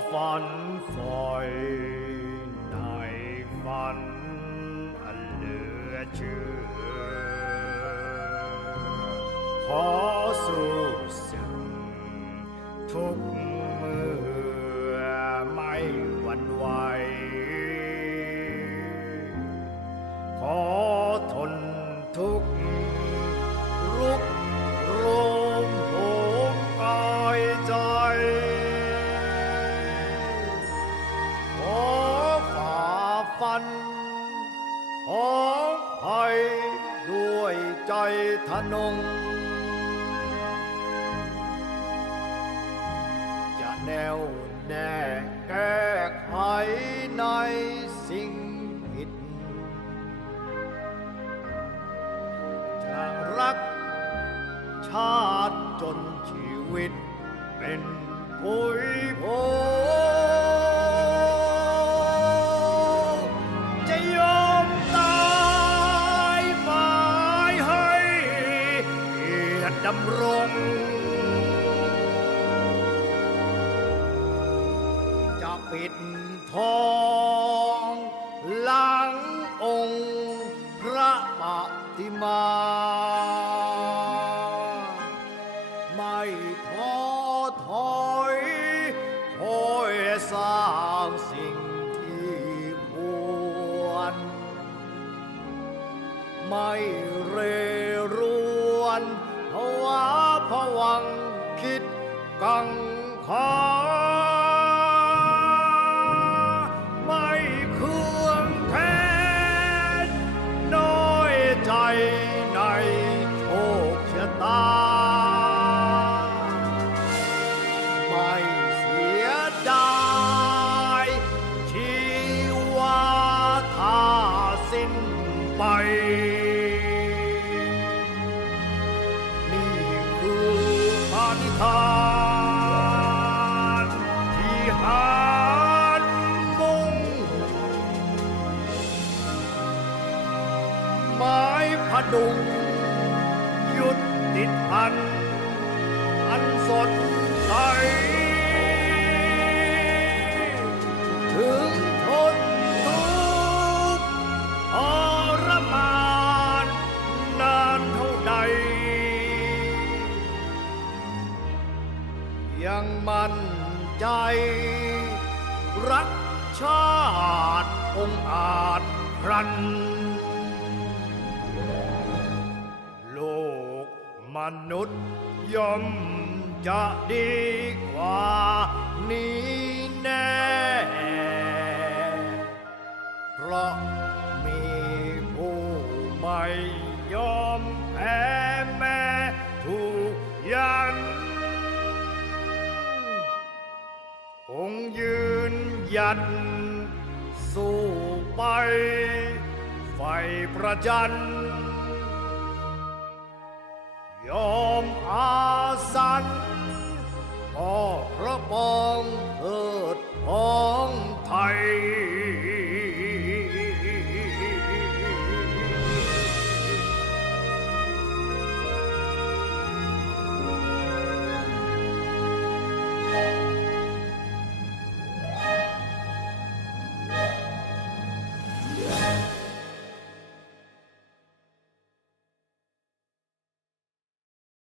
Phán phổi đại. ัน ขอภัยด้วยใจทะนง จะแนวแน่แก้ไขในสิ่งผิด จะรักชาติจนชีวิตเป็นผุยโพ กียรติดำรง จะปิดทองหลังองค์พระปฏิมา ไม่ท้อถอยคอยสร้างสิ่งที่ควรไม่เร ดกังขาไม่เครื่องแค้นน้อยใจในโชคชะตา ไม่เสียดายชีวาถ้าสิ้นไปนี่คือพานิทา ดุงหยุดติดพัน อันสดใส ถึงทนทุกข์ทรมานนานเท่าใด ยังมั่นใจ รักชาติองอาจรัน นุษย์ย่อมจะดีกว่านี้แน่ เพราะมีผู้ไม่ยอมแพ้แม้ถูกยันคงยืนหยัดสู้ไปไฟประจัน ยอมอาสันพ่อพระปองเถิดของไทย